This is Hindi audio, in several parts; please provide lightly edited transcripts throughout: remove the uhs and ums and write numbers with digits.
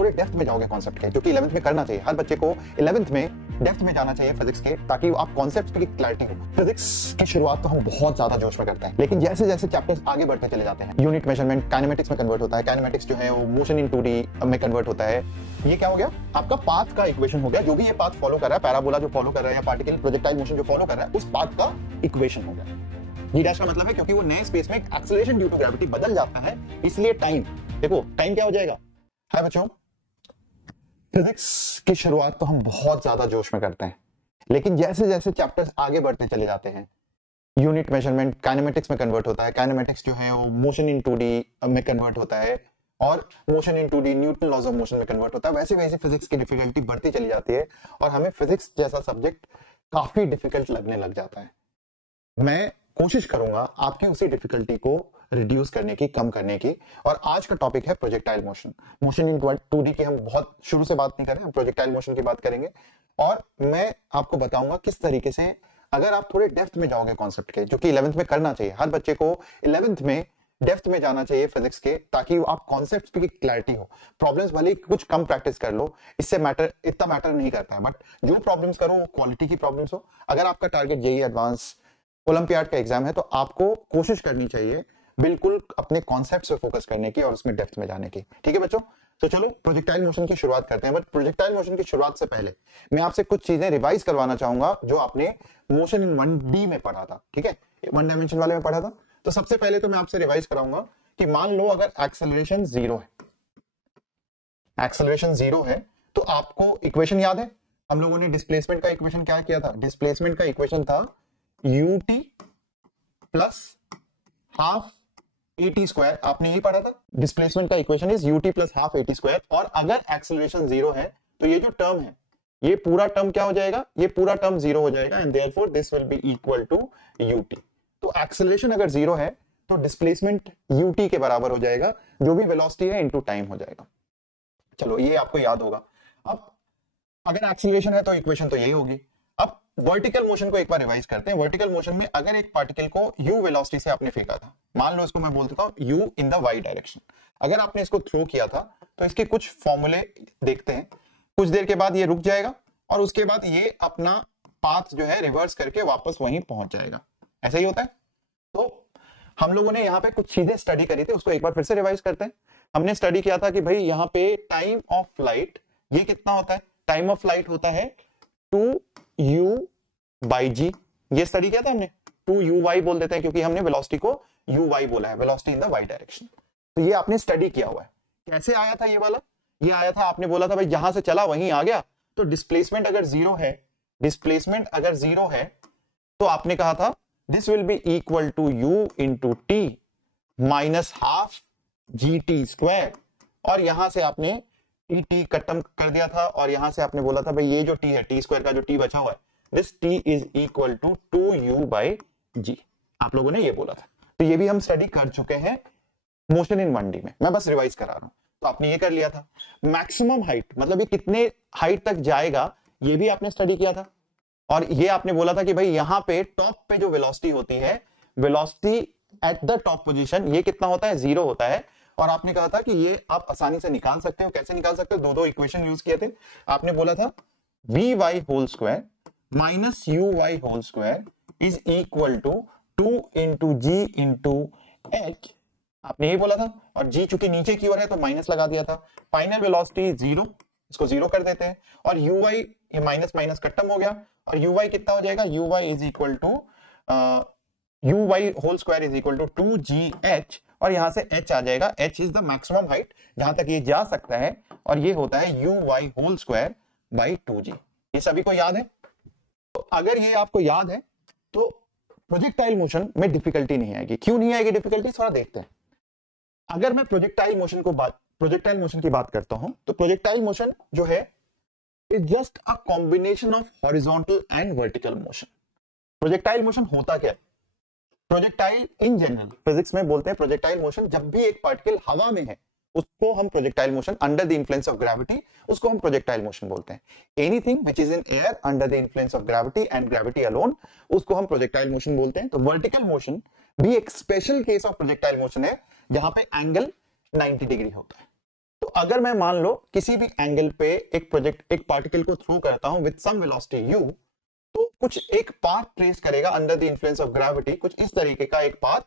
थोड़े डेप्थ में जाओगे कॉन्सेप्ट के, जो कि 11th में करना चाहिए, हर बच्चे को 11th में डेप्थ में जाना चाहिए फिजिक्स के, ताकि आप कॉन्सेप्ट्स की क्लैरिटी हो। फिजिक्स की शुरुआत तो हम बहुत ज्यादा जोश में करते हैं, लेकिन जैसे जैसे चैप्टर्स आगे बढ़ते चले जाते हैं, यूनिट मेजरमेंट काइनेमेटिक्स में कन्वर्ट होता है, काइनेमेटिक्स जो है वो मोशन इन 2D में कन्वर्ट होता है। ये क्या हो गया, आपका पाथ का इक्वेशन हो गया, जो भी ये पाथ फॉलो कर रहा है, पैराबोला जो फॉलो कर रहा है या पार्टिकल प्रोजेक्टाइल मोशन जो फॉलो कर रहा है, उस पाथ का इक्वेशन हो गया। जी डैश का मतलब है क्योंकि वो नए स्पेस में एक्सेलरेशन ड्यू टू ग्रेविटी बदल जाता है, इसलिए टाइम, देखो टाइम क्या हो जाएगा। हाय बच्चों, फिजिक्स की शुरुआत तो हम बहुत ज्यादा जोश में करते हैं, लेकिन जैसे जैसे चैप्टर्स आगे बढ़ते चले जाते हैं, यूनिट मेजरमेंट काइनेमेटिक्स में कन्वर्ट होता है, काइनेमेटिक्स जो है वो मोशन इन 2D में कन्वर्ट होता है, और motion in 2D Newton laws of motion में कन्वर्ट होता है। वैसे वैसे फिजिक्स की डिफिकल्टी बढ़ती चली जाती है और हमें फिजिक्स जैसा सब्जेक्ट काफी डिफिकल्ट लगने लग जाता है। मैं कोशिश करूंगा आपकी उसी डिफिकल्टी को रिड्यूस करने की, कम करने की। और आज का टॉपिक है projectile motion. Motion in 2D की हम बहुत शुरू से बात नहीं कर रहे, हम प्रोजेक्टाइल मोशन की बात करेंगे। और मैं आपको बताऊंगा किस तरीके से, अगर आप थोड़े डेप्थ में जाओगे कॉन्सेप्ट के, जो कि 11th में करना चाहिए, हर बच्चे को 11th में डेप्थ में जाना चाहिए फिजिक्स के, ताकि आप कॉन्सेप्ट्स की क्लैरिटी हो। प्रॉब्लम्स भले कुछ कम प्रैक्टिस कर लो, इससे इतना मैटर नहीं करता है, बट जो प्रॉब्लम्स करो वो क्वालिटी की प्रॉब्लम्स हो। अगर आपका टारगेट जेईई एडवांस ओलंपियाड का एग्जाम है, तो आपको कोशिश करनी चाहिए बिल्कुल अपने कॉन्सेप्ट पे फोकस करने की और उसमें डेप्थ में जाने की। ठीक है बच्चों, तो चलो प्रोजेक्टाइल मोशन की शुरुआत करते हैं। बट प्रोजेक्टाइल मोशन की शुरुआत से पहले मैं आपसे कुछ चीजें रिवाइज करवाना चाहूंगा जो आपने मोशन इन 1D में पढ़ा था। ठीक है, 1 डायमेंशन वाले में पढ़ा था। तो सबसे पहले तो मैं आपसे रिवाइज कराऊंगा कि मान लो अगर एक्सेलरेशन 0 है, एक्सेलरेशन 0 है, तो आपको इक्वेशन याद है, हम लोगों ने डिस्प्लेसमेंट का इक्वेशन क्या किया था। डिस्प्लेसमेंट का इक्वेशन था ut plus half at square, आपने यही पढ़ा था। डिस्प्लेसमेंट का equation is ut plus half at square. और अगर एक्सेलरेशन 0 है तो ये जो टर्म है, ये पूरा टर्म क्या हो जाएगा, ये पूरा टर्म 0 हो जाएगा, and therefore this will be equal to ut। तो एक्सेलरेशन अगर 0 है तो डिस्प्लेसमेंट ut के बराबर हो जाएगा, जो भी वेलोसिटी है इनटू टाइम हो जाएगा। चलो ये आपको याद होगा। अब अगर एक्सेलरेशन है तो इक्वेशन तो यही होगी। अब वर्टिकल मोशन को एक बार रिवाइज करते हैं। वर्टिकल मोशन में अगर एक पार्टिकल को u वेलोसिटी से आपने फेंका था, मान लो इसको मैं बोल देता हूं u in the y direction, अगर आपने इसको थ्रो किया था तो इसके कुछ फॉर्मूले देखते हैं। कुछ देर के बाद ये रुक जाएगा और उसके बाद ये अपना पाथ जो है रिवर्स करके वापस वहीं पहुंच जाएगा। ऐसा ही होता है। तो हम लोगों ने यहाँ पे कुछ चीजें स्टडी करी थी, उसको एक बार फिर से रिवाइज करते हैं। हमने स्टडी किया था कि भाई यहाँ पे टाइम ऑफ फ्लाइट ये कितना होता है, टाइम ऑफ फ्लाइट होता है 2u/g। ये स्टडी किया था हमने, 2u/y बोल देते हैं क्योंकि हमने वेलोसिटी को u/y बोला है, velocity in the y direction. तो ये आपने स्टडी किया हुआ है। कैसे आया था ये वाला, ये आया था, आपने बोला था भाई जहां से चला वहीं आ गया। तो डिस्प्लेसमेंट अगर 0 है, डिस्प्लेसमेंट अगर 0 है तो आपने कहा था this will be equal to u into t minus half gt square. और यहां से आपने टी खत्म कर दिया था और यहां से आपने बोला था भाई ये जो टी है, टी स्क्वायर का जो टी बचा हुआ है, this t is equal to 2u/g। आप लोगों ने ये बोला था। तो ये भी हम स्टडी कर चुके हैं मोशन इन 1D में, मैं बस रिवाइज करा रहा हूं। तो आपने ये कर लिया था। मैक्सिमम हाइट मतलब ये कितने हाइट तक जाएगा ये भी आपने स्टडी किया था। और ये आपने बोला था कि भाई यहां पे टॉप पे जो वेलोसिटी होती है, velocity at the top position, ये कितना होता है, 0 होता है। और आपने कहा था कि ये आप आसानी से निकाल सकते हो। कैसे निकाल सकते हो, दो इक्वेशन यूज किए थे। आपने बोला था vy whole square minus uy whole square is equal to 2 into g into h, आपने यही बोला था। और g चूंकि नीचे की ओर है तो माइनस लगा दिया था। फाइनल वेलोसिटी 0, इसको 0 कर देते हैं। और uy ये माइनस माइनस खत्म हो गया और uy कितना हो जाएगा, uy is equal to uy whole square is equal to 2gh। और यहां से h आ जाएगा, h is the maximum height जहां तक ये जा सकता है, और ये होता है uy whole square by 2g। ये सभी को याद है। तो अगर ये आपको याद है तो प्रोजेक्टाइल मोशन में डिफिकल्टी नहीं आएगी। क्यों नहीं आएगी डिफिकल्टी, थोड़ा देखते हैं। अगर मैं प्रोजेक्टाइल मोशन की बात करता हूं तो प्रोजेक्टाइल मोशन जो है is just a combination of horizontal and vertical motion. Projectile motion होता क्या है, प्रोजेक्टाइल इन जनरल फिजिक्स में बोलते हैं प्रोजेक्टाइल मोशन, जब भी एक पार्टिकल हवा में है उसको हम projectile motion, under the influence of gravity उसको हम प्रोजेक्टाइल मोशन बोलते हैं। Anything which is in air under the influence of gravity and gravity alone, उसको हम प्रोजेक्टाइल मोशन बोलते हैं। तो वर्टिकल मोशन भी एक special case of projectile motion है जहां पे एंगल 90 डिग्री होता है। तो अगर मैं मान लो किसी भी एंगल पे एक पार्टिकल को थ्रो करता हूं विद सम वेलोसिटी u, तो कुछ एक पाथ ट्रेस करेगा under the influence of gravity, कुछ इस तरीके का एक पाथ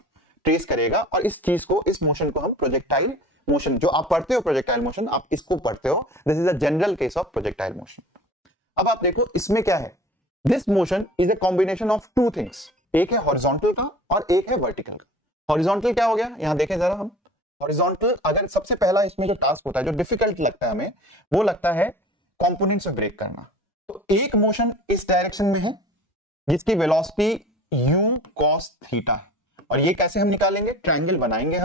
ट्रेस करेगा, और इस चीज को, इस मोशन को हम प्रोजेक्टाइल मोशन, जो आप पढ़ते हो प्रोजेक्टाइल मोशन, आप इसको पढ़ते हो, this is a general case of projectile motion. अब आप देखो इसमें क्या है, this motion is a combination of two things, एक है हॉरिजॉन्टल का और एक है वर्टिकल का। हॉरिजॉन्टल क्या हो गया, यहां देखें जरा हम, हॉरिजॉन्टल अगर सबसे पहला इसमें जो टास्क होता है, जो डिफिकल्ट लगता है हमें, वो लगता है कंपोनेंट्स में ब्रेक करना। तो एक मोशन इस डायरेक्शन में है जिसकी वेलोसिटी u cos थीटा है, और ये कैसे हम निकालेंगे, ट्रायंगल बनाएंगे,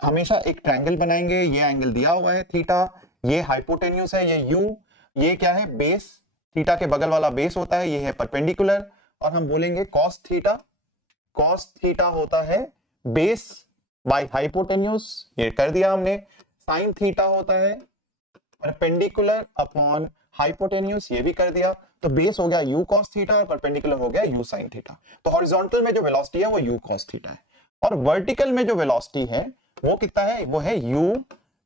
हमेशा एक ट्रायंगल बनाएंगे, ये एंगल दिया हुआ है थीटा, ये हाइपोटेन्यूस है, ये u, ये क्या है बेस, थीटा के बगल वाला बेस होता है, ये है परपेंडिकुलर, और हम बोलेंगे cos थीटा होता है बेस बाय हाइपोटेन्यूस, ये कर दिया हमने। sin थीटा होता है परपेंडिकुलर अपॉन हाइपोटेन्यूस, ये भी कर दिया। तो बेस हो गया u cos थीटा और परपेंडिकुलर हो गया u sin थीटा। तो हॉरिजॉन्टल में जो वेलोसिटी है वो u cos थीटा है, और वर्टिकल में जो वेलोसिटी है वो कितना है, वो है u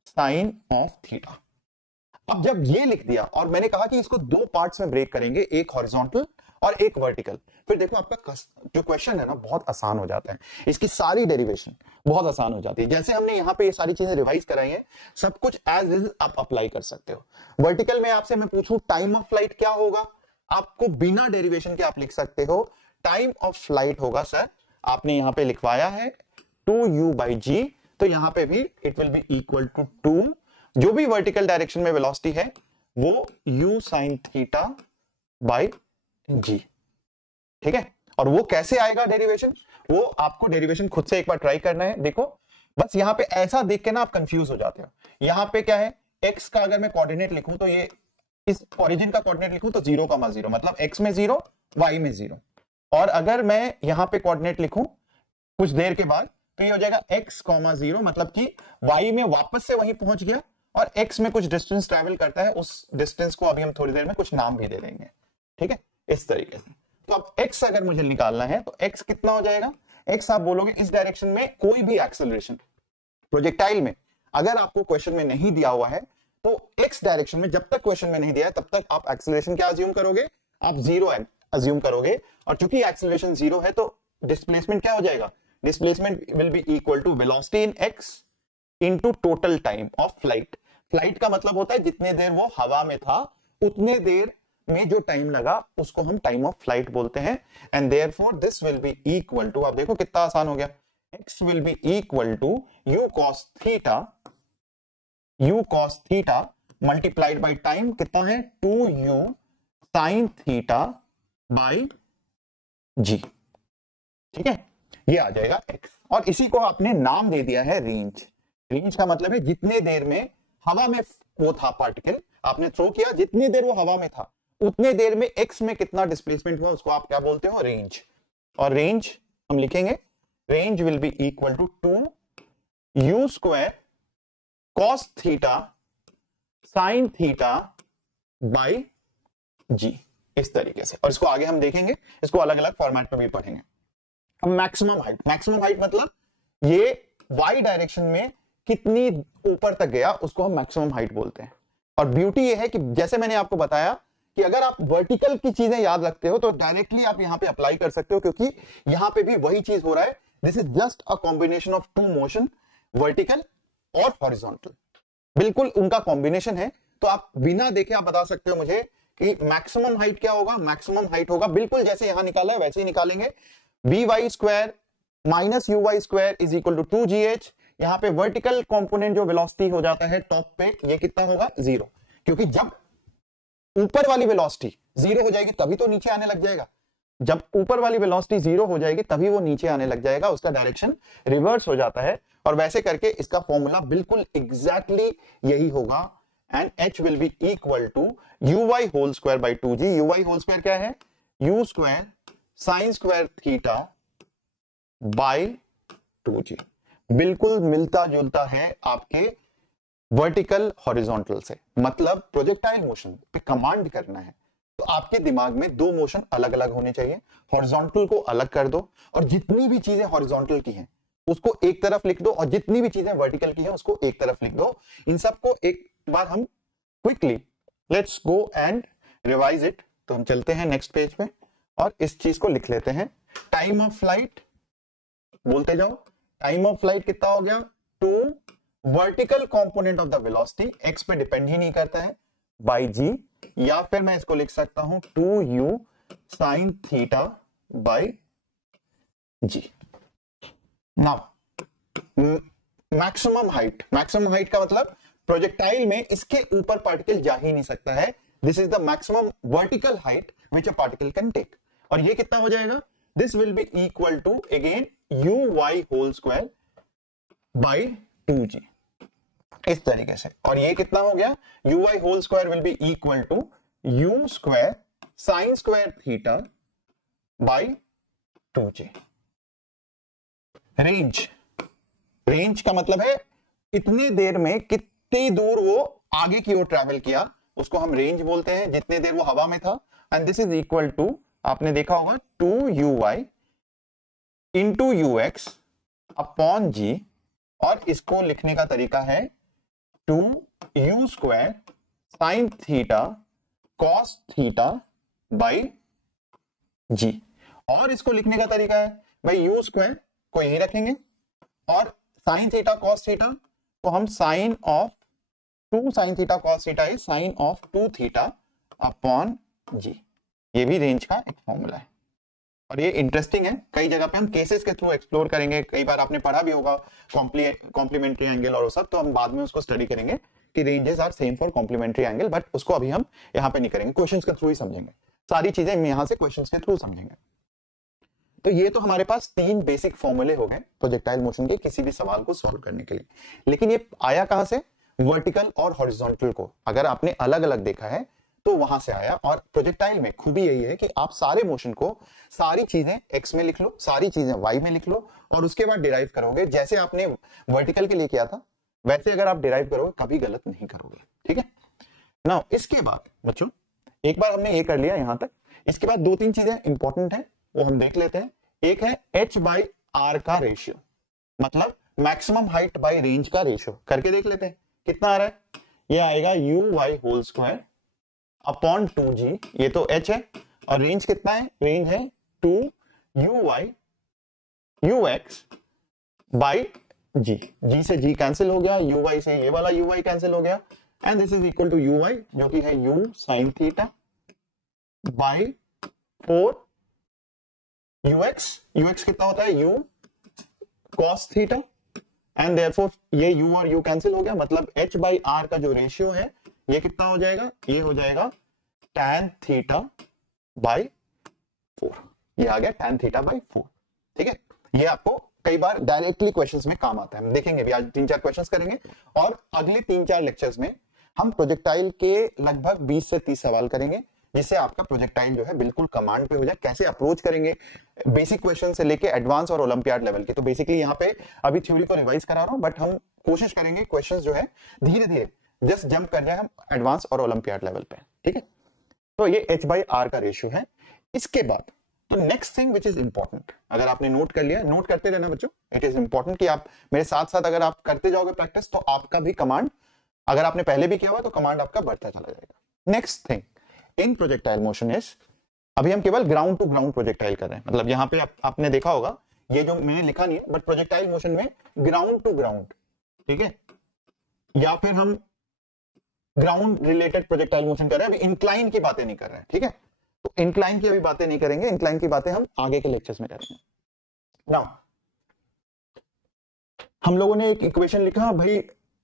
sin ऑफ थीटा। अब जब ये लिख दिया और मैंने कहा कि इसको दो पार्ट्स में ब्रेक करेंगे, एक हॉरिजॉन्टल और एक वर्टिकल, फिर देखो आपका जो क्वेश्चन है ना बहुत आसान हो जाता है, इसकी सारी डेरिवेशन बहुत आसान हो जाती है। जैसे हमने यहाँ पे ये सारी चीजें रिवाइज कराई हैं, सब कुछ एज इज आप अप्लाई कर सकते हो। वर्टिकल में आपसे मैं पूछूं टाइम ऑफ फ्लाइट क्या होगा, आपको बिना डेरिवेशन के आप लिख सकते हो, टाइम ऑफ फ्लाइट होगा सर, आपने यहाँ पे लिखवाया है 2u/g, तो यहाँ पे भी it will be equal to 2, जो भी वर्टिकल डायरेक्शन में वेलोसिटी है वो u sin theta by g, ठीक है। और वो कैसे आएगा डेरिवेशन, वो आपको डेरिवेशन खुद से एक बार ट्राई करना है। देखो बस यहाँ पे ऐसा देख के ना आप कंफ्यूज हो जाते हो, यहाँ पे क्या है, x का अगर मैं कोऑर्डिनेट लिखूं तो ये इस ओरिजिन का कोऑर्डिनेट लिखूं तो 0,0, मतलब x में 0 y में 0, और अगर मैं यहाँ पे कोऑर्डिनेट लिखूं कुछ देर के बाद तो ये हो जाएगा x, 0, मतलब कि y में वापस से वहीं पहुंच गया, और x में कुछ डिस्टेंस ट्रैवल करता है, उस डिस्टेंस को अभी हम थोड़ी देर में कुछ नाम भी दे देंगे, ठीक है, इस तरीके से। तो अब x अगर मुझे निकालना है तो x कितना हो जाएगा, x आप बोलोगे इस डायरेक्शन में कोई भी एक्सेलरेशन प्रोजेक्टाइल में अगर आपको क्वेश्चन में नहीं दिया हुआ है तो x डायरेक्शन में जब तक क्वेश्चन में नहीं दिया है तब तक आप एक्सेलरेशन क्या अज्यूम करोगे, आप 0 अज्यूम करोगे, और चूंकि एक्सेलरेशन 0 है तो डिस्प्लेसमेंट क्या हो जाएगा, displacement will be equal to velocity in x into total time of flight. Flight का मतलब होता है जितने देर वो हवा में था उतने देर में जो टाइम लगा उसको हम टाइम ऑफ फ्लाइट बोलते हैं, and therefore this will be equal to, आप देखो कितना आसान हो गया, x will be equal to u cos theta multiplied by time, कितना है 2u sin theta by g, ठीक है, ये आ जाएगा x। और इसी को आपने नाम दे दिया है रेंज। रेंज का मतलब है जितने देर में हवा में वो था पार्टिकल, आपने थ्रो किया, जितनी देर वो हवा में था उतने देर में x में कितना डिस्प्लेसमेंट हुआ उसको आप क्या बोलते हो, रेंज। और रेंज हम लिखेंगे, range will be equal to 2u² cos theta sin theta by g, इस तरीके से। और इसको आगे हम देखेंगे, इसको अलग अलग फॉर्मेट में भी पढ़ेंगे। मैक्सिमम हाइट मतलब ये y डायरेक्शन में कितनी ऊपर तक गया उसको हम मैक्सिमम हाइट बोलते हैं। और ब्यूटी ये है कि जैसे मैंने आपको बताया कि अगर आप वर्टिकल की चीजें याद रखते हो तो डायरेक्टली आप यहां पे अप्लाई कर सकते हो, क्योंकि यहां पे भी वही चीज हो रहा है, this is just a combination of two motion, vertical और हॉरिजॉन्टल, बिल्कुल उनका कॉम्बिनेशन है। तो आप बिना देखे आप बता सकते हो मुझे कि मैक्सिमम हाइट क्या होगा, मैक्सिमम हाइट होगा बिल्कुल जैसे यहां निकाला है वैसे ही निकालेंगे, by² minus uy² is equal to 2gh। यहां पे वर्टिकल कंपोनेंट जो वेलोसिटी हो जाता है टॉप पे, ये कितना होगा 0, क्योंकि जब ऊपर वाली वेलोसिटी 0 हो जाएगी तभी तो नीचे आने लग जाएगा, जब ऊपर वाली वेलोसिटी 0 हो जाएगी तभी वो नीचे आने लग जाएगा, उसका डायरेक्शन रिवर्स हो जाता है। और वैसे करके इसका फॉर्मूला बिल्कुल एग्जैक्टली यही होगा, and h will be equal to uy² by 2g। uy² क्या है, u² sin² theta by 2g, बिल्कुल मिलता जुलता है आपके वर्टिकल हॉरिजॉन्टल से। मतलब प्रोजेक्टाइल मोशन पे कमांड करना है तो आपके दिमाग में दो मोशन अलग अलग होने चाहिए, हॉरिजॉन्टल को अलग कर दो, और जितनी भी चीजें हॉरिजॉन्टल की हैं उसको एक तरफ लिख दो और जितनी भी चीजें वर्टिकल की है उसको एक तरफ लिख दो। इन सबको एक बार हम quickly let's go and revise it. तो हम चलते हैं नेक्स्ट पेज पे और इस चीज को लिख लेते हैं। टाइम ऑफ फ्लाइट, बोलते जाओ, टाइम ऑफ फ्लाइट कितना हो गया, 2 vertical component of the velocity, x पे डिपेंड ही नहीं करता है, बाई जी, या फिर मैं इसको लिख सकता हूं 2u sin theta by g. Now maximum height, maximum height का मतलब प्रोजेक्टाइल में इसके ऊपर पार्टिकल जा ही नहीं सकता है। This is the maximum vertical height which a particle can take. और ये कितना हो जाएगा, this will be equal to again uy whole square by 2g, इस तरीके से। और ये कितना हो गया, uy whole square will be equal to u square sine square theta by 2g। Range, range का मतलब है इतनी देर में कितनी दूर वो आगे की ओर ट्रैवल किया, उसको हम रेंज बोलते हैं, जितने देर वो हवा में था। And this is equal to, आपने देखा होगा 2uy into ux upon g, और इसको लिखने का तरीका है 2u square sine theta cos theta by g। और इसको लिखने का तरीका है भाई u स्क्वायर को यही रखेंगे और साइन थीटा कॉस थीटा को हम sine of 2 sine theta cos theta is sine of 2 theta upon g. ये भी रेंज का एक फॉर्मूला है और ये इंटरेस्टिंग है। कई जगह पे हम केसेस के थ्रू एक्सप्लोर करेंगे, कई बार आपने पढ़ा भी होगा कॉम्प्लीमेंट्री एंगल और वो सब, तो हम बाद में उसको स्टडी करेंगे कि ranges are same for complementary angle, but उसको अभी हम यहाँ पे नहीं करेंगे, क्वेश्चंस के थ्रू ही समझेंगे सारी चीजें, हम यहाँ से क्वेश्चंस के थ्रू समझेंगे। तो ये तो हमारे पास 3 बेसिक फॉर्मूले हो गए प्रोजेक्टाइल मोशन के किसी भी सवाल को सॉल्व करने के लिए। लेकिन ये आया कहां से, वर्टिकल और हॉरिजॉन्टल को अगर आपने अलग अलग देखा है तो वहां से आया। और प्रोजेक्टाइल में खूबी यही है कि आप सारे मोशन को, सारी चीजें एक्स में लिख लो, सारी चीजें वाई में लिख लो और उसके बाद डिराइव करोगे। जैसे आपने वर्टिकल के लिए किया था वैसे अगर आप डिराइव करोगे कभी गलत नहीं करोगे, ठीक है ना। इसके बाद बच्चों एक बार हमने ये कर लिया यहां तक, इसके बाद 2-3 चीजें इंपॉर्टेंट है वो हम देख लेते हैं। एक है h बाई आर का रेशियो, मतलब मैक्सिमम हाइट बाई रेंज का रेशियो, करके देख लेते हैं कितना आ रहा है। ये आएगा uy whole square upon 2g, ये तो h है, और रेंज कितना है, रेंज है 2uy ux by g, g से g कैंसिल हो गया, uy से ये वाला uy कैंसिल हो गया, and this is equal to uy जो कि है u sine theta by 4 ux कितना होता है u cos theta, and therefore ये u और u कैंसिल हो गया, मतलब h बाई r का जो रेशियो है ये कितना हो जाएगा, ये हो जाएगा tan थीटा बाई 4, ये आ गया tan थीटा बाई 4, ठीक है। ये आपको कई बार डायरेक्टली क्वेश्चंस में काम आता है, हम देखेंगे भी, आज 3-4 क्वेश्चंस करेंगे और अगले 3-4 लेक्चर्स में हम प्रोजेक्टाइल के लगभग 20 से 30 सवाल करेंगे, जिससे आपका प्रोजेक्टाइल जो है बिल्कुल कमांड पे हो जाए। कैसे अप्रोच करेंगे, बेसिक क्वेश्चन से लेके एडवांस और ओलंपियाड लेवल के। तो बेसिकली यहाँ पे अभी थ्योरी को रिवाइज करा रहा हूं, बट हम कोशिश करेंगे क्वेश्चंस जो है धीरे धीरे जस्ट जंप कर जाए हम एडवांस और ओलंपियाड लेवल पे, ठीक है। तो ये h बाई आर का रेशियो है। इसके बाद तो next thing which is important, अगर आपने नोट कर लिया, नोट करते रहना बच्चों, इट इज इंपॉर्टेंट कि आप मेरे साथ साथ अगर आप करते जाओगे प्रैक्टिस तो आपका भी कमांड, अगर आपने पहले भी किया हुआ तो कमांड आपका बढ़ता चला जाएगा। Next thing in projectile motion is, अभी हम केवल ग्राउंड टू ग्राउंड प्रोजेक्टाइल कर रहे हैं, मतलब यहाँ पे आपने देखा होगा ये जो मैंने लिखा नहीं है, बट प्रोजेक्टाइल मोशन में ग्राउंड टू ग्राउंड, ठीक है, या फिर हम ग्राउंड रिलेटेड प्रोजेक्टाइल मोशन कर रहे हैं, अभी इंक्लाइन की बातें नहीं कर रहे हैं, ठीक है। तो इंक्लाइन की अभी बातें नहीं करेंगे, इंक्लाइन की बातें हम आगे के लेक्चर्स में करेंगे। नाउ हम लोगों ने एक इक्वेशन लिखा भाई,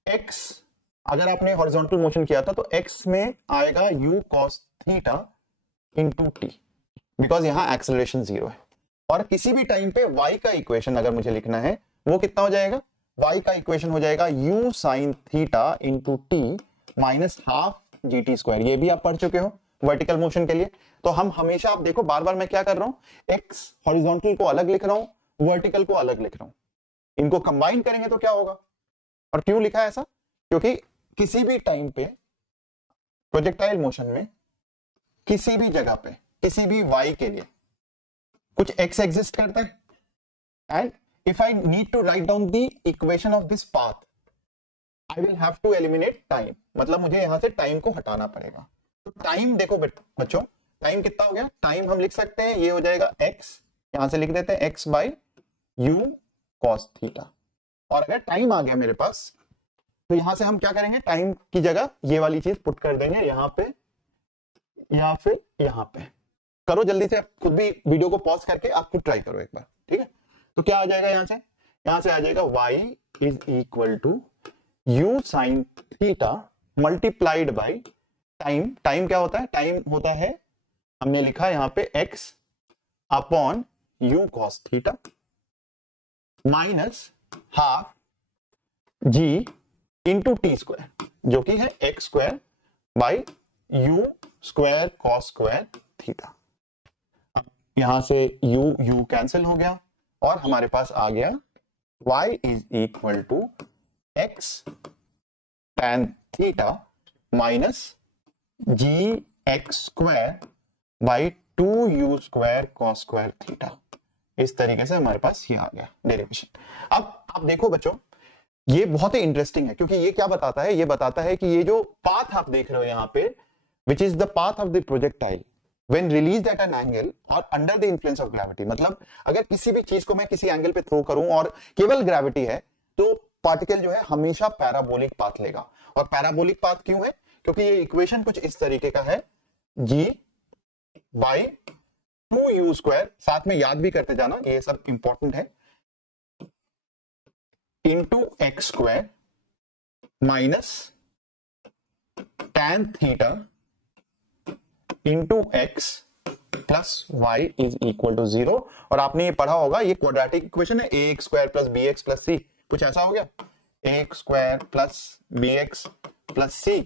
x अगर आपने हॉरिजॉन्टल मोशन किया था तो x में आएगा u cos theta into t, because यहां एक्सेलरेशन 0 है। और किसी भी टाइम पे y का इक्वेशन अगर मुझे लिखना है वो कितना हो जाएगा, y का इक्वेशन हो जाएगा u sine theta into t minus half gt square. ये भी आप पढ़ चुके हो वर्टिकल मोशन के लिए। तो हम हमेशा, आप देखो बार बार मैं क्या कर रहा हूं, x हॉरिजॉन्टल को अलग लिख रहा हूं, वर्टिकल को अलग लिख रहा हूं, इनको कंबाइन करेंगे तो क्या होगा। और क्यों लिखा है ऐसा, क्योंकि किसी भी टाइम पे प्रोजेक्टाइल मोशन में किसी भी जगह पे किसी भी y के लिए कुछ x एग्जिस्ट करता है and if I need to write down the equation of this path, I will have to eliminate time. मतलब मुझे यहां से टाइम को हटाना पड़ेगा. तो टाइम देखो बच्चों, टाइम कितना हो गया? टाइम हम लिख सकते हैं, ये हो जाएगा x, यहां से लिख देते हैं x by u cos theta. और अगर टाइम आ गया मेरे पास, तो यहां से हम क्या करेंगे? टाइम की जगह ये वाली चीज पुट कर देंगे यहां पे या फिर यहां पे. करो जल्दी से, खुद भी वीडियो को पॉज करके आप खुद ट्राई करो एक बार, ठीक है? तो क्या आ जाएगा यहां से? यहां से आ जाएगा y is equal to u sine theta multiplied by time. Time क्या होता है? टाइम होता है, हमने लिखा यहां पे x upon u cos theta minus half g into T square, जो कि है x square by u square cos square theta. यहां से u कैंसिल हो गया और हमारे पास आ गया y is equal to x tan theta minus g x square by 2u square cos square theta. इस तरीके से हमारे पास ये आ गया डेरिवेशन. अब आप देखो बच्चों, ये बहुत ही इंटरेस्टिंग है, क्योंकि ये क्या बताता है? ये बताता है कि ये जो पाथ आप देख रहे हो यहां पे, which is the path of the projectile when released at an angle or under the influence of gravity. मतलब अगर किसी भी चीज को मैं किसी एंगल पे थ्रो करूं और केवल ग्रेविटी है, तो पार्टिकल जो है हमेशा पैराबोलिक पाथ लेगा. और पैराबोलिक पाथ क्यों है? क्योंकि ये इक्वेशन कुछ इस तरीके का है, g बाई 2u स्क्वायर, साथ में याद भी करते जाना, ये सब इंपॉर्टेंट है, into x square minus tan theta into x plus y is equal to 0. और आपने ये पढ़ा होगा, ये क्वाड्रेटिक इक्वेशन है, ax square plus bx plus c, कुछ ऐसा हो गया, ax square plus bx plus c.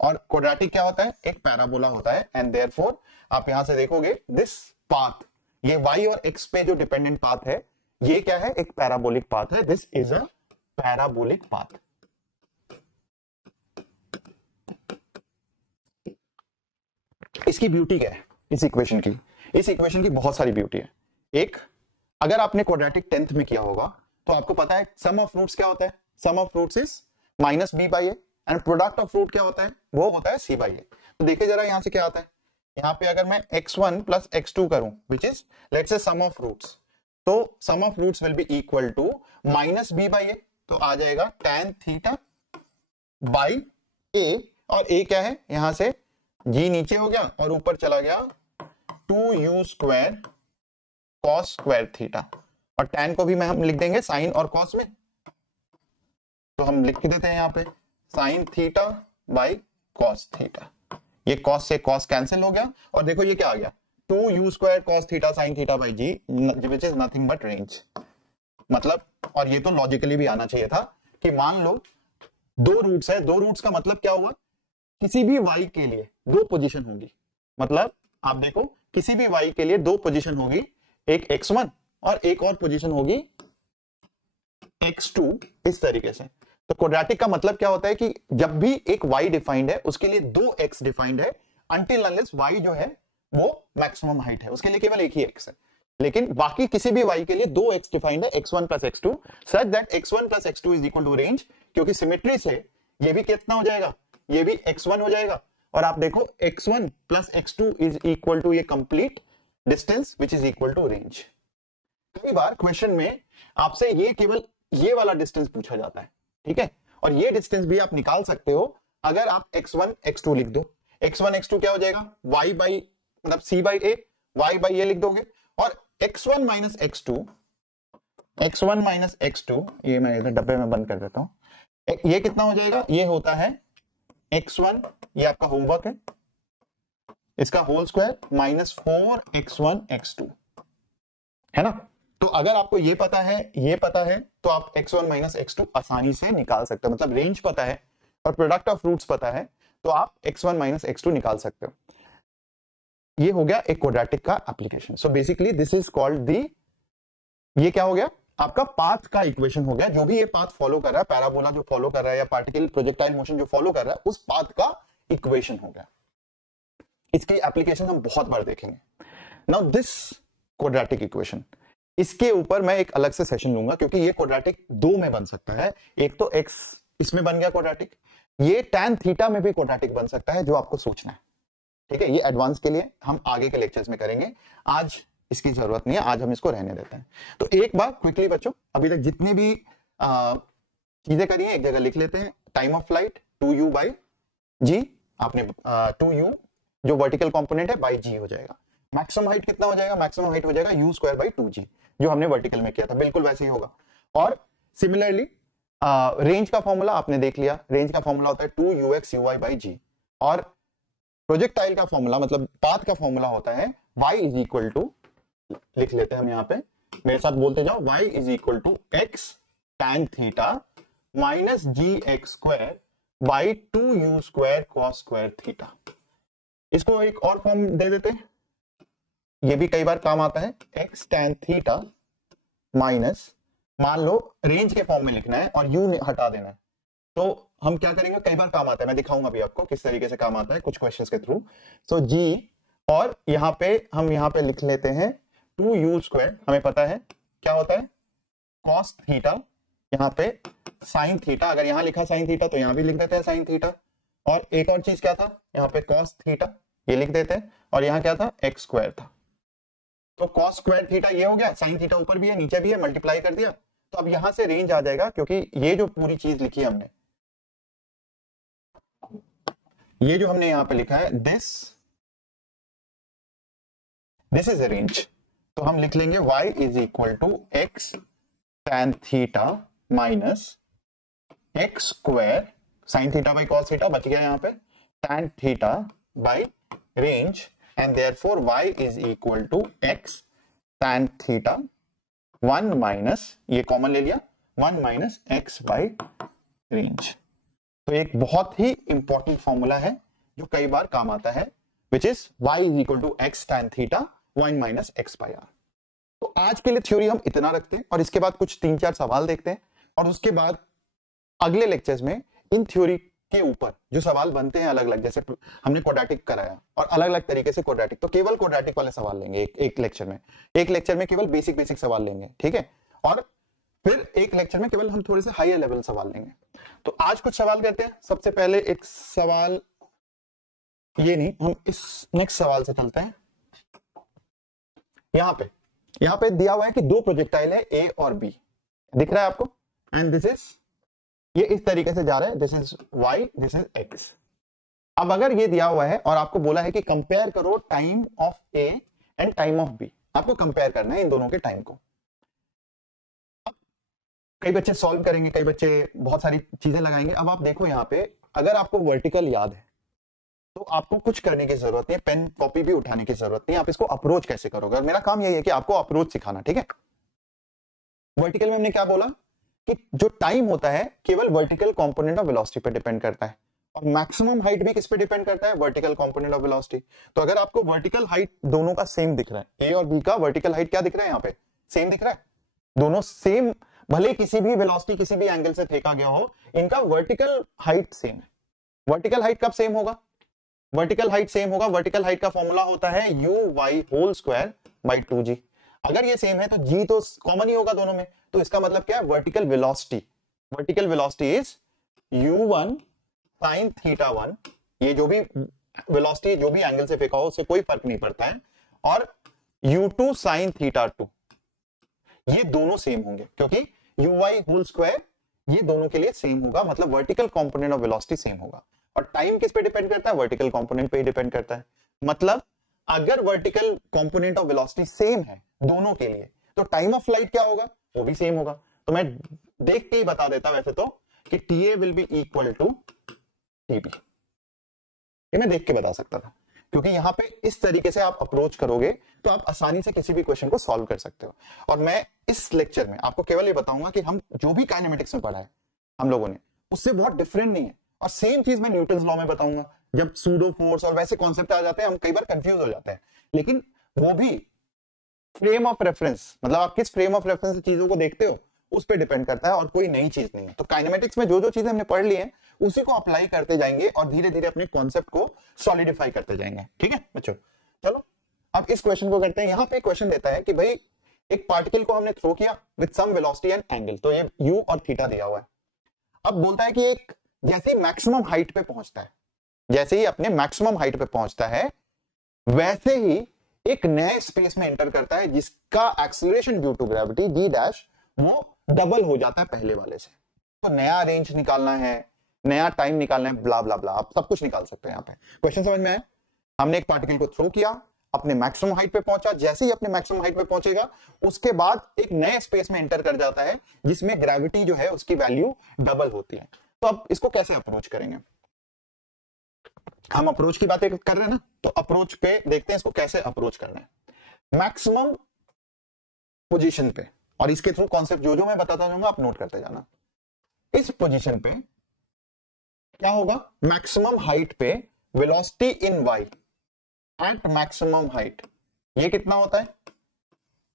और क्वाड्रेटिक क्या होता है? एक पैराबोला होता है. एंड देयरफॉर आप यहां से देखोगे दिस पाथ, ये y और x पे जो डिपेंडेंट पाथ है, ये क्या है? एक पैराबोलिक पाथ है. This is a parabolic path. इसकी ब्यूटी क्या है इस इक्वेशन की? इस इक्वेशन की बहुत सारी ब्यूटी है. एक, अगर आपने क्वाड्रेटिक 10th में किया होगा तो आपको पता है सम ऑफ रूट्स क्या होता है? Sum of roots is minus B by A, and product of root क्या होता है? वो होता है सी बाई ए. तो देखिए जरा यहां से क्या आता है. यहां पे अगर मैं x1 प्लस x2 करूं, which is let's say some of roots, तो sum of roots will be equal to minus B by A, तो आ जाएगा tan थीटा बाई ए. और ए क्या है? यहां से जी नीचे हो गया और ऊपर चला गया 2u square cos square theta. और tan को भी हम लिख देंगे साइन और cos में, तो हम लिख देते हैं यहां पे sine theta by cos theta. ये cos से cos कैंसिल हो गया और देखो ये क्या आ गया, 2u square cos theta sine theta by g, which is nothing but range. मतलब, और ये तो लॉजिकली भी आना चाहिए था कि मान लो दो रूट्स है, दो रूट्स का मतलब क्या हुआ? किसी भी y के लिए दो पोजीशन होगी. मतलब आप देखो, किसी भी y के लिए दो पोजीशन होगी, एक x1 और एक और पोजीशन होगी x2, इस तरीके से. तो क्वाड्रेटिक का मतलब क्या होता है कि जब भी एक y डिफाइंड है, उसके लिए दो x डिफाइंड है, अनटिल अनलेस y जो है वो मैक्सिमम हाइट है, उसके लिए केवल एक ही x है. लेकिन बाकी किसी भी y के लिए दो x डिफाइंड है, x1 plus x2, such that x1 plus x2 is equal to range. क्योंकि सिमेट्री से ये भी कितना हो जाएगा? ये भी x1 हो जाएगा. और आप देखो x1 plus x2 is equal to ये complete distance which is equal to range. कई बार क्वेश्चन में आपसे ये केवल ये वाला डिस्टेंस पूछा जाता है, ठीक है? और ये डिस्टेंस भी आप निकाल सकते हो अगर आप x1 x2 लिख दो. x1 x2 क्या हो जाएगा? y बाई मतलब c by a, y by a लिख दोगे. और x1 माइनस x2, ये मैं इधर डब्बे में बंद कर देता हूं. ये कितना हो जाएगा? ये होता है x1, ये आपका होमवर्क है, इसका whole square minus 4x1 x2, है ना? तो अगर आपको ये पता है तो आप x1 माइनस x2 आसानी से निकाल सकते हो. मतलब रेंज पता है और प्रोडक्ट ऑफ रूट्स पता है, तो आप x1 माइनस x2 निकाल सकते हो. ये हो गया एक क्वाड्रेटिक का application. So basically this is called the, ये क्या हो गया? आपका पाथ का इक्वेशन हो गया. जो भी ये पाथ फॉलो कर रहा है, पैराबोला जो फॉलो कर रहा है या पार्टिकल प्रोजेक्टाइल मोशन जो फॉलो कर रहा है, उस पाथ का इक्वेशन हो गया. इसकी एप्लीकेशन हम बहुत बार देखेंगे. नाउ दिस क्वाड्रेटिक इक्वेशन, इसके ऊपर मैं एक अलग से सेशन लूंगा, क्योंकि ये क्वाड्रेटिक दो में बन सकता है। एक तो एक्स इसमें बन गया क्वाड्रेटिक, ये tan थीटा में भी क्वाड्रेटिक बन सकता है, जो आपको सोचना है। ठीक है, ये एडवांस के लिए हम आगे के लेक्चर्स में करेंगे, आज इसकी जरूरत नहीं है, आज हम इसको रहने देते हैं। तो एक बार क्विकली बच्चों, अभी तक जितनी भी चीजें करी हैं एक जगह लिख लेते हैं। Time of flight 2u by g, आपने 2u जो वर्टिकल कंपोनेंट है बाई जी हो जाएगा। मैक्सिमम हाइट कितना हो जाएगा? मैक्सिमम हाइट हो जाएगा u स्क्वायर बाई 2g, जो हमने वर्टिकल में किया था, बिल्कुल वैसे ही होगा। और सिमिलरली रेंज का फॉर्मूला आपने देख लिया, रेंज का फॉर्मूला होता है 2ux uy बाई जी, और प्रोजेक्टाइल का फॉर्मूला मतलब पाथ का फॉर्मूला होता है y इज इक्वल टू, लिख लेते हैं हम यहाँ पे, मेरे साथ बोलते जाओ, y is equal to x tan theta minus g x square by 2u square cos square theta. इसको एक और फॉर्म दे देते हैं, ये भी कई बार काम आता है, x tan थीटा माइनस, मान लो रेंज के फॉर्म में लिखना है और u हटा देना है, तो हम क्या करेंगे, कई बार काम आता है, मैं दिखाऊंगा भी आपको किस तरीके से काम आता है कुछ क्वेश्चंस के थ्रू। सो g, और यहाँ पे हम यहाँ पे लिख लेते हैं 2u स्क्वायर, हमें पता है क्या होता है cos थीटा, यहाँ पे sin थीटा, अगर यहाँ लिखा sin थीटा तो यहाँ भी लिख देते हैं sin थीटा, और एक और चीज क्या था यहाँ पे cos थीटा, ये लिख देते हैं, और यहाँ क्या था x स्क्वायर था। तो cos स्क्वायर थीटा ये हो गया, sin थीटा ऊपर भी है नीचे भी है, मल्टीप्लाई कर दिया, तो अब यहां से रेंज आ जाएगा, क्योंकि ये जो पूरी चीज लिखी है हमने, ये जो हमने यहां पे लिखा है दिस इज ए रेंज, तो हम लिख लेंगे y is equal to x tan theta minus x square sin theta by cos theta, बच गया यहाँ पे tan theta by range, and therefore y is equal to x tan theta 1 minus, ये कॉमन ले लिया, 1 माइनस x बाई रेंज। तो एक बहुत ही इंपॉर्टेंट फॉर्मूला है जो कई बार काम आता है, which is y is equal to x tan theta 1 minus x by r। तो आज के लिए थ्योरी हम इतना रखते हैं, और इसके बाद कुछ 3-4 सवाल देखते हैं, और उसके बाद अगले लेक्चर्स में इन थ्योरी के ऊपर जो सवाल बनते हैं अलग अलग, जैसे हमने क्वाड्रेटिक कराया और अलग अलग तरीके से क्वाड्रेटिक, तो केवल क्वाड्रेटिक वाले सवाल लेंगे एक लेक्चर में, एक लेक्चर में केवल बेसिक सवाल लेंगे, ठीक है, और फिर एक लेक्चर में केवल हम थोड़े से हायर लेवल सवाल लेंगे। तो आज कुछ सवाल करते हैं। सबसे पहले एक सवाल, ये नहीं, हम इस नेक्स्ट सवाल से चलते हैं। यहां पे दिया हुआ है कि दो प्रोजेक्टाइल है ए और बी, दिख रहा है आपको, एंड दिस इज, ये इस तरीके से जा रहा है, this is y, this is x। अब अगर ये दिया हुआ है और आपको बोला है कि कंपेयर करो time of a and time of b, आपको कंपेयर करना है इन दोनों के टाइम को। कई बच्चे सॉल्व करेंगे, कई बच्चे बहुत सारी चीजें लगाएंगे। अब आप देखो यहाँ पे, अगर आपको वर्टिकल याद है तो आपको कुछ करने की जरूरत नहीं है, पेन कॉपी भी उठाने की जरूरत नहीं है, आप इसको अप्रोच कैसे करोगे, और मेरा काम यही है कि आपको अप्रोच सिखाना, ठीक है। वर्टिकल में हमने क्या बोला कि जो टाइम होता है केवल वर्टिकल कंपोनेंट ऑफ वेलोसिटी पे डिपेंड करता है, और मैक्सिमम हाइट भी किस पे डिपेंड करता है, वर्टिकल कंपोनेंट ऑफ वेलोसिटी। तो अगर आपको वर्टिकल हाइट दोनों का सेम दिख रहा है, ए और बी का वर्टिकल हाइट क्या दिख रहा है, यहाँ पे सेम दिख रहा है, दोनों सेम, भले किसी भी वेलोसिटी किसी भी एंगल से फेंका गया हो, इनका वर्टिकल हाइट सेम है। वर्टिकल हाइट कब सेम होगा, वर्टिकल हाइट सेम होगा, वर्टिकल हाइट का फॉर्मूला होता है uy whole square by 2g। अगर ये सेम है तो g तो कॉमन ही होगा दोनों में, तो इसका मतलब क्या है, vertical velocity is u1 sin theta 1, ये जो भी वेलोसिटी जो भी एंगल से फेंका हो उससे कोई फर्क नहीं पड़ता है, और u2 sin थीटा 2, ये दोनों सेम होंगे, क्योंकि uy होल स्क्वायर ये दोनों के लिए सेम होगा, मतलब vertical component of velocity same होगा। और टाइम किस पे डिपेंड करता है, वर्टिकल कंपोनेंट पे ही डिपेंड करता है। मतलब अगर vertical component of velocity same है दोनों के लिए, तो टाइम ऑफ फ्लाइट क्या होगा, वो भी सेम होगा। तो मैं देख के ही बता देता वैसे तो कि TA will be equal to TB, ये मैं देख के बता सकता था, क्योंकि यहां पे इस तरीके से आप अप्रोच करोगे तो आप आसानी से किसी भी क्वेश्चन को सॉल्व कर सकते हो। और मैं इस लेक्चर में आपको केवल ये बताऊंगा कि हम जो भी काइनेमेटिक्स में पढ़ा है हम लोगों ने, उससे बहुत डिफरेंट नहीं है, और सेम चीज मैं न्यूटन्स लॉ में बताऊंगा। जब सूडो फोर्स और वैसे कॉन्सेप्ट आ जाते हैं हम कई बार कंफ्यूज हो जाते हैं, लेकिन वो भी फ्रेम ऑफ रेफरेंस, मतलब आप किस फ्रेम ऑफ रेफरेंस से चीजों को देखते हो उस पर डिपेंड करता है, और कोई नई चीज नहीं है। तो काइनेमेटिक्स में जो जो चीजें हमने पढ़ ली हैं उसी को अप्लाई करते जाएंगे और धीरे धीरे अपने कॉन्सेप्ट को सॉलिडिफाई करते जाएंगे, ठीक है बच्चों। चलो अब इस क्वेश्चन को करते हैं। यहाँ पे क्वेश्चन देता है कि भाई एक पार्टिकल को हमने थ्रो किया with some velocity and angle, तो ये u और थीटा दिया हुआ है। अब बोलता है कि एक जैसे ही मैक्सिमम हाइट पे पहुंचता है, जैसे ही अपने मैक्सिमम हाइट पे पहुंचता है, वैसे ही एक नए स्पेस में एंटर करता है जिसका acceleration due to gravity g dash वो डबल हो जाता है पहले वाले से। तो नया रेंज निकालना है, नया टाइम निकालना है, ब्ला ब्ला ब्ला, आप सब कुछ निकाल सकते हैं। यहाँ पे क्वेश्चन समझ में आया? हमने एक पार्टिकल को थ्रो किया, अपने मैक्सिमम हाइट पे पहुंचा, जैसे ही अपने मैक्सिमम हाइट पे पहुंचेगा उसके बाद एक नए स्पेस में एंटर कर जाता है जिसमें ग्रेविटी जो है उसकी वैल्यू डबल होती है। तो अब इसको कैसे अप्रोच करेंगे? हम अप्रोच की बातें कर रहे हैं ना, तो अप्रोच पे देखते हैं इसको कैसे अप्रोच करना है। मैक्सिमम पोजीशन पे, और इसके थ्रू कॉन्सेप्ट जो जो मैं बताता जाऊंगा आप नोट करते जाना। इस पोजीशन पे क्या होगा? मैक्सिमम हाइट पे velocity in y at maximum height, ये कितना होता है?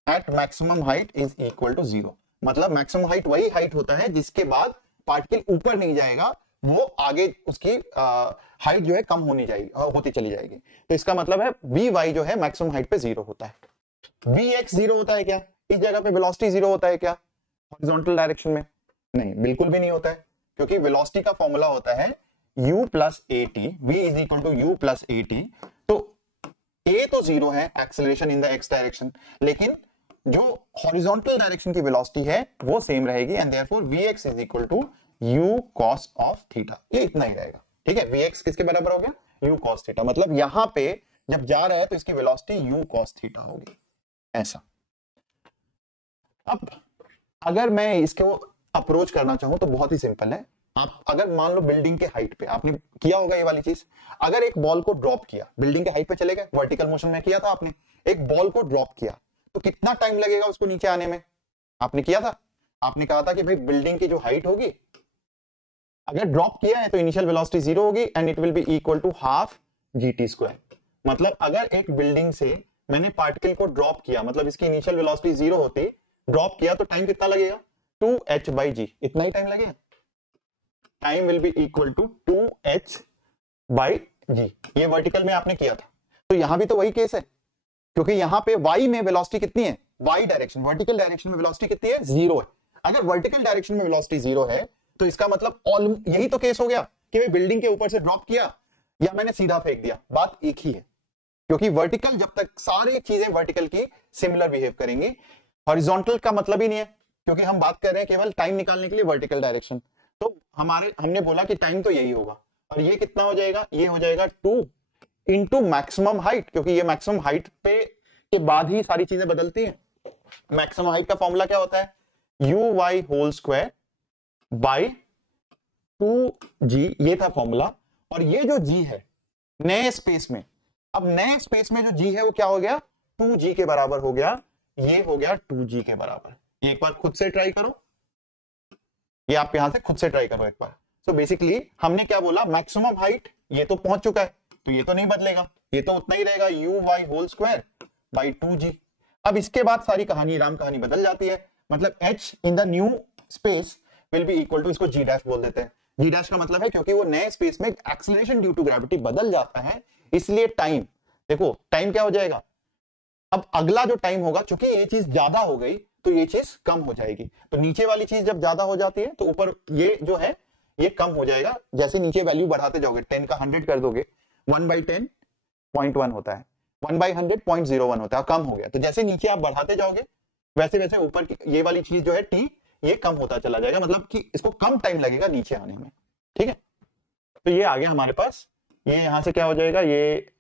At maximum height is equal to 0। मतलब मैक्सिमम हाइट वही हाइट होता है जिसके बाद पार्टिकल ऊपर नहीं जाएगा, वो आगे उसकी हाइट जो है कम होती चली जाएगी। तो इसका मतलब है vy जो है मैक्सिमम हाइट पे 0 होता है। vx 0 होता है क्या? इस जगह पे वेलोसिटी 0 होता है क्या हॉरिजॉन्टल डायरेक्शन में? नहीं, बिल्कुल भी नहीं होता है, क्योंकि वेलोसिटी का फॉर्मूला होता है u plus a t, v is equal to u plus a t. तो a तो 0 है acceleration in the x direction, लेकिन जो हॉरिजॉन्टल डायरेक्शन की वेलोसिटी है वो सेम रहेगी, and therefore vx is equal to u cos of theta. ये इतना ही रहेगा, ठीक है। vx किसके बराबर हो गया? u cos theta. मतलब यहां पे जब जा रहा है तो इसकी वेलोसिटी u cos थीटा होगी, ऐसा। अब अगर मैं इसको अप्रोच करना चाहूं तो बहुत ही सिंपल है। आप अगर मान लो बिल्डिंग के हाइट पे, आपने किया होगा ये वाली चीज, अगर एक बॉल को ड्रॉप किया, बिल्डिंग के हाइट पे चले गए, वर्टिकल मोशन में किया था आपने, एक बॉल को ड्रॉप किया तो कितना टाइम लगेगा उसको नीचे आने में? आपने किया था, आपने कहा था कि भाई बिल्डिंग की जो हाइट होगी, अगर ड्रॉप किया है तो इनिशियल वेलोसिटी 0 होगी and it will be equal to half gt square. मतलब अगर एक बिल्डिंग से मैंने पार्टिकल को ड्रॉप किया, मतलब इसकी इनिशियल वेलोसिटी 0 होती, ड्रॉप किया तो टाइम कितना लगेगा? 2h/g, इतना ही टाइम लगेगा। Time will be equal to 2h/g। ये वर्टिकल में आपने किया था, तो यहां भी तो वही केस है, क्योंकि यहां पे y में वेलोसिटी कितनी है? y डायरेक्शन, वर्टिकल डायरेक्शन में वेलोसिटी कितनी है? 0 है। अगर वर्टिकल डायरेक्शन में वेलोसिटी 0 है तो इसका मतलब यही तो केस हो गया कि मैं बिल्डिंग के ऊपर से ड्रॉप किया या मैंने सीधा फेंक दिया, बात एक ही है। क्योंकि वर्टिकल, जब तक सारी चीजें वर्टिकल की सिमिलर बिहेव करेंगी, हॉरिजॉन्टल का मतलब ही नहीं है, क्योंकि हम बात कर रहे हैं केवल टाइम निकालने के लिए वर्टिकल डायरेक्शन। तो हमने बोला कि टाइम तो यही होगा, और ये कितना हो जाएगा? ये हो जाएगा 2 इंटू मैक्सिमम हाइट, क्योंकि ये मैक्सिमम हाइट पे के बाद ही सारी चीजें बदलती हैं। मैक्सिमम हाइट का फॉर्मूला क्या होता है? uy whole square by 2g, ये था फॉर्मूला। और ये जो g है नए स्पेस में, अब नए स्पेस में जो g है वो क्या हो गया? 2g के बराबर हो गया, ये हो गया 2g के बराबर। ये एक बार खुद से ट्राई करो, ये आप यहां से खुद से ट्राई करो एक बार। सो बेसिकली हमने क्या बोला? मैक्सिमम हाइट ये तो पहुंच चुका है, तो ये तो नहीं बदलेगा, ये तो उतना ही रहेगा, uy whole square by 2g। अब इसके बाद सारी कहानी, राम कहानी बदल जाती है। मतलब h in the new space will be equal to, इसको g डैश बोल देते हैं। g डैश का मतलब है क्योंकि वो नए स्पेस में एक्सीलरेशन ड्यू टू ग्रेविटी बदल जाता है, इसलिए टाइम, देखो टाइम क्या हो जाएगा? अब अगला जो टाइम होगा, चूंकि ये चीज ज्यादा हो गई तो ये चीज कम हो जाएगी। तो नीचे वाली चीज जब ज्यादा हो जाती है तो ऊपर ये जो है ये कम हो जाएगा। जैसे नीचे वैल्यू बढ़ाते जाओगे, 10 का 100 कर दोगे, 1/10 0.1 होता है, 1/100 0.01 होता है, कम हो गया। तो जैसे नीचे आप बढ़ाते जाओगे वैसे वैसे ऊपर की ये वाली चीज जो है t, ये कम होता चला जाएगा, मतलब कि इसको कम टाइम लगेगा नीचे आने में, ठीक है। तो ये आ गया हमारे पास, ये यहां से क्या हो जाएगा? ये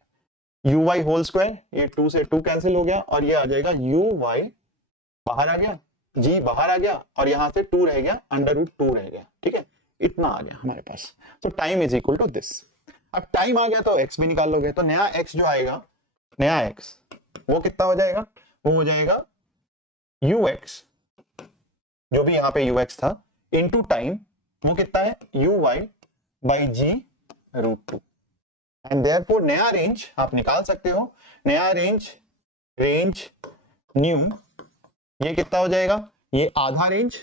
uy होल स्क्वायर, ये 2 से 2 कैंसिल हो गया, और ये आ जाएगा uy बाहर आ गया, g बाहर आ गया, और यहां से 2 रह गया, √2 रह गया, ठीक है। इतना आ गया हमारे पास। तो time is equal to this. अब टाइम आ गया तो x भी निकाल लोगे, तो नया x जो आएगा, नया x वो कितना हो जाएगा? वो हो जाएगा ux, जो भी यहां पे ux था, इनटू टाइम, वो कितना है? uy by g √2। And therefore नया रेंज आप निकाल सकते हो, नया रेंज न्यू, ये कितना हो जाएगा? ये आधा रेंज।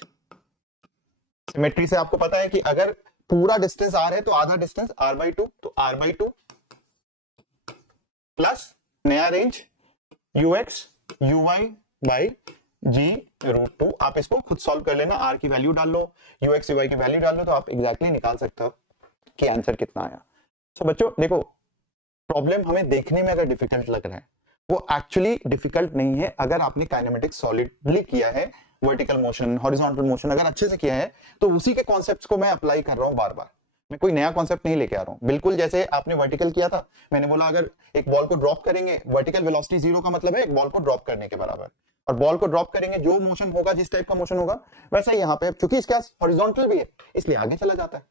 सिमेट्री से आपको पता है कि अगर पूरा डिस्टेंस r है तो आधा डिस्टेंस r/2, तो r/2 प्लस नया range ux uy by g√2। आप इसको खुद सॉल्व कर लेना, r की वैल्यू डाल लो, ux uy की वैल्यू डाल लो, तो आप एग्जैक्टली निकाल सकते हो कि आंसर कितना आया। तो बच्चों देखो, प्रॉब्लम हमें देखने में अगर डिफिकल्ट लग रहा है, वो एक्चुअली डिफिकल्ट नहीं है। अगर आपने काइनेमेटिक्स सॉलिडली किया है, वर्टिकल मोशन, हॉरिजॉन्टल मोशन अगर अच्छे से किया है, तो उसी के कॉन्सेप्ट्स को मैं अप्लाई कर रहा हूं बार बार। मैं कोई नया कॉन्सेप्ट नहीं लेके आ रहा हूं। बिल्कुल जैसे आपने वर्टिकल किया था, मैंने बोला अगर एक बॉल को ड्रॉप करेंगे, वर्टिकल वेलोसिटी 0 का मतलब है एक बॉल को ड्रॉप करने के बराबर, और बॉल को ड्रॉप करेंगे जो मोशन होगा, जिस टाइप का मोशन होगा, वैसा ही यहाँ पे, क्योंकि इसके पास हॉरिजॉन्टल भी है इसलिए आगे चला जाता है।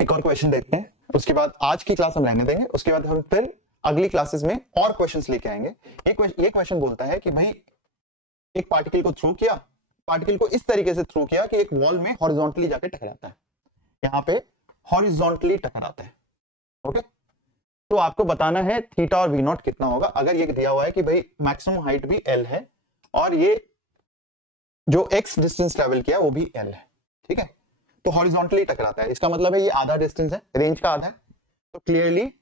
एक और क्वेश्चन देखते हैं, उसके बाद आज की क्लास हम रहने देंगे, उसके बाद हम फिर अगली क्लासेस में और क्वेश्चंस लेके आएंगे। ये क्वेश्चन बोलता है कि भाई एक पार्टिकल को थ्रो किया, पार्टिकल को इस तरीके से थ्रो किया कि एक वॉल में हॉरिजॉन्टली जाके टकराता है, यहाँ पे हॉरिजॉन्टली टकराता है। ओके, तो आपको बताना है थीटा और वी नॉट कितना होगा। अगर ये दिया हुआ है कि भाई मैक्सिमम हाइट भी एल है और ये जो एक्स डिस्टेंस ट्रेवल किया वो भी एल है, ठीक है, तो हॉरिजॉन्टली टकराता है, इसका मतलब है ये आधा डिस्टेंस है, रेंज का आधा है, तो क्लियरली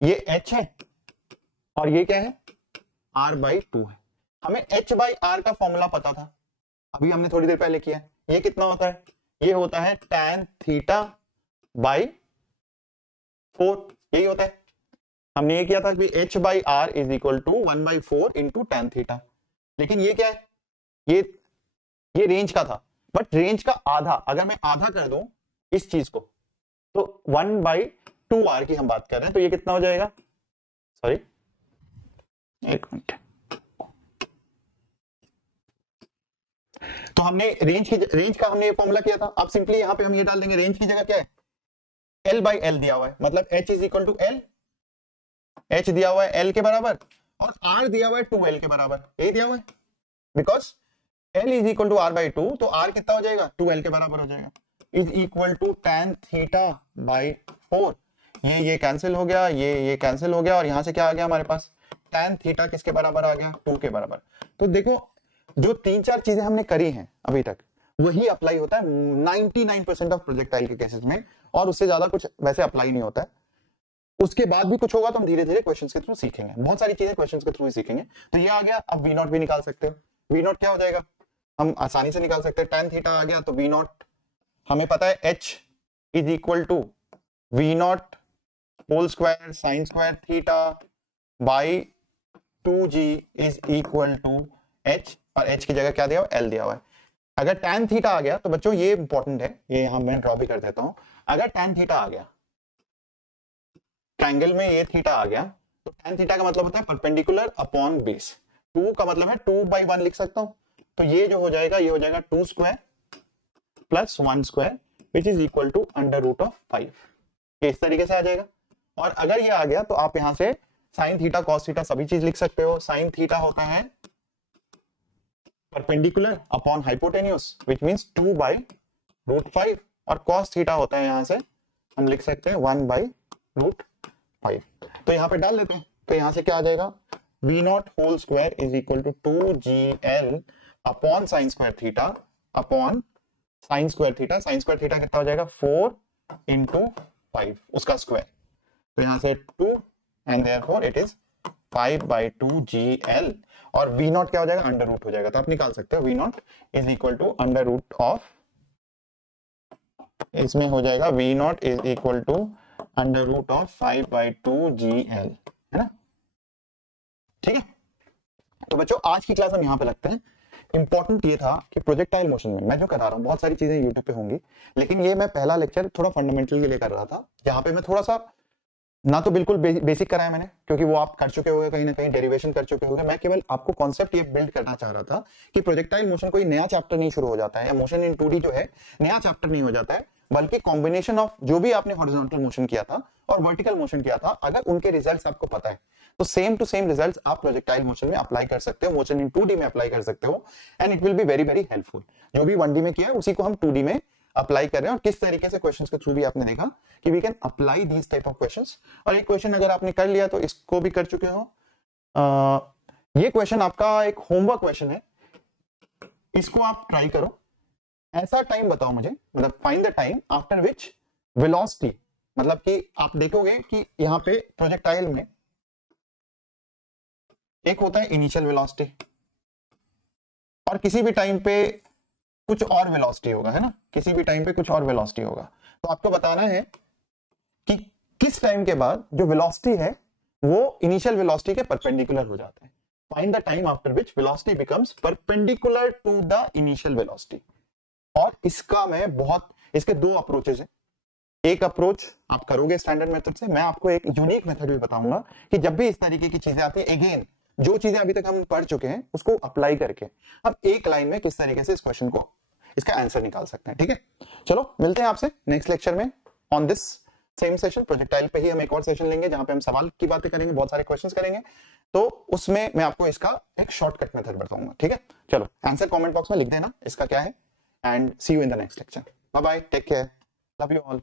ये h है और ये क्या है, r/2 है। हमें h/r का फॉर्मूला पता था, अभी हमने थोड़ी देर पहले किया है। ये कितना होता है, ये होता है tan θ/4, यही होता है। हमने ये किया था कि h/r is equal to 1/4 into tan θ, लेकिन ये क्या है, ये रेंज का था, बट रेंज का आधा, अगर मैं आधा कर दूं इस चीज को, तो 1/2r की हम बात कर रहे हैं, तो ये कितना हो जाएगा, सॉरी एक मिनट, तो हमने रेंज का हमने ये फॉर्मूला किया था। अब सिंपली यहां पे हम ये डाल देंगे, रेंज की जगह क्या है, l/l दिया हुआ है, मतलब h is equal to l, h दिया हुआ है l के बराबर और r दिया हुआ है 2l के बराबर, ये दिया हुआ है, because l is equal to r/2, तो r कितना हो जाएगा, 2l के बराबर हो जाएगा, इज इक्वल टू tan θ/4। ये कैंसिल हो गया, ये कैंसिल हो गया, और यहां से क्या आ गया हमारे पास, tan θ किसके बराबर आ गया, 2 के बराबर। तो देखो जो 3-4 चीजें हमने करी हैं अभी तक, वही अप्लाई होता है 99% ऑफ प्रोजेक्टाइल के केसेस में, और उससे ज्यादा कुछ वैसे अप्लाई नहीं होता है। उसके बाद भी कुछ होगा तो हम धीरे धीरे क्वेश्चंस के थ्रू सीखेंगे, बहुत सारी चीजें क्वेश्चंस के थ्रू ही सीखेंगे। तो ये आ गया, अब वी नॉट भी निकाल सकते हो, वी नॉट क्या हो जाएगा, हम आसानी से निकाल सकते हैं, tan θ आ गया, तो वी नॉट हमें पता है h is equal to v naught whole square sine square theta by 2g is equal to h, और h की जगह क्या दिया हुआ, l दिया हुआ है। अगर tan θ आ गया, तो बच्चों ये इंपॉर्टेंट है, ये यहां मैं ड्रॉ भी कर देता हूं, अगर tan θ आ गया, ट्रायंगल में ये थीटा आ गया, तो tan θ का मतलब होता है परपेंडिकुलर अपॉन बेस, 2 का मतलब है 2/1 लिख सकता हूं, तो ये जो हो जाएगा, ये हो जाएगा 2 square plus 1 square which is equal to √5, इस तरीके से आ जाएगा। और अगर ये आ गया तो आप यहां से साइन थीटा कॉस थीटा सभी चीज लिख सकते हो। साइन थीटा होता है perpendicular upon hypotenuse which means 2/√5, और कॉस थीटा होता है, यहां से हम लिख सकते हैं 1/√5। तो यहां पे डाल लेते हैं, तो यहां से क्या आ जाएगा, v naught whole square is equal to 2gl upon sine square theta upon sine square theta. Sine square theta कितना हो जाएगा, 4 इंटू 5 उसका स्क्वायर, तो यहां से 2 and therefore it is 5/2gl, और वी नॉट क्या हो जाएगा, अंडर रूट हो जाएगा, तो आप निकाल सकते हो v naught is equal to under root of, इसमें हो जाएगा v naught is equal to under root of 5/2gl, है ना, ठीक है। तो बच्चों आज की क्लास हम यहां पे लगते हैं। इंपॉर्टेंट ये था कि प्रोजेक्टाइल मोशन में मैं जो करा रहा हूं, बहुत सारी चीजें यूट्यूब पे होंगी, लेकिन ये मैं पहला लेक्चर थोड़ा फंडामेंटल के लिए कर रहा था, जहां पे मैं थोड़ा सा ना तो बिल्कुल बेसिक कराया मैंने, क्योंकि वो आप कर चुके होंगे, कहीं ना कहीं डेरिवेशन कर चुके होंगे। मैं केवल आपको कॉन्सेप्ट ये बिल्ड करना चाह रहा था कि प्रोजेक्टाइल मोशन कोई नया चैप्टर नहीं शुरू हो जाता है, या मोशन इन 2D जो है नया चैप्टर नहीं हो जाता है, बल्कि कॉम्बिनेशन ऑफ जो भी आपने हॉरिजॉन्टल मोशन किया था और वर्टिकल मोशन किया था, अगर उनके रिजल्ट्स आपको पता है तो सेम टू सेम रिजल्ट्स आप प्रोजेक्टाइल मोशन में अप्लाई कर सकते हो, मोशन इन 2D में अप्लाई कर सकते हो, and it will be very very helpful. जो भी 1D में किया है उसी को हम 2D में अप्लाई कर रहे हैं, और किस तरीके से क्वेश्चंस के थ्रू भी आपने देखा कि we can apply this type of questions. और एक क्वेश्चन अगर आपने कर लिया तो इसको भी कर चुके हो। ये क्वेश्चन आपका एक होमवर्क क्वेश्चन है, इसको आप ट्राई करो। ऐसा टाइम बताओ मुझे, मतलब find the time after which velocity, मतलब कि आप देखोगे कि यहाँ पे प्रोजेक्टाइल में एक होता है इनिशियल वेलोसिटी, और किसी भी टाइम पे कुछ और वेलोसिटी होगा, है ना, किसी भी टाइम पे कुछ और वेलोसिटी होगा। तो आपको बताना है कि किस टाइम के बाद जो वेलोसिटी है वो इनिशियल वेलोसिटी के परपेंडिकुलर हो जाता है। Find the time after which velocity becomes perpendicular to the initial velocity. और इसका इसके दो अप्रोचेस हैं। एक अप्रोच आप करोगे स्टैंडर्ड मेथड से, मैं आपको एक यूनिक मेथड भी बताऊंगा कि जब भी इस तरीके की चीजें आती है, अगेन जो चीजें अभी तक हम पढ़ चुके हैं उसको अप्लाई करके हम एक लाइन में किस तरीके से इस क्वेश्चन को, इसका आंसर निकाल सकते हैं। ठीक है, चलो मिलते हैं आपसे नेक्स्ट लेक्चर में on this same session. Projectile पे ही हम एक और सेशन लेंगे जहां पे हम सवाल की बातें करेंगे, बहुत सारे क्वेश्चंस करेंगे, तो उसमें मैं आपको इसका एक शॉर्टकट मेथड बताऊंगा। ठीक है, चलो आंसर कमेंट बॉक्स में लिख देना इसका क्या है, and see you in the next lecture. Bye bye, take care, love you all.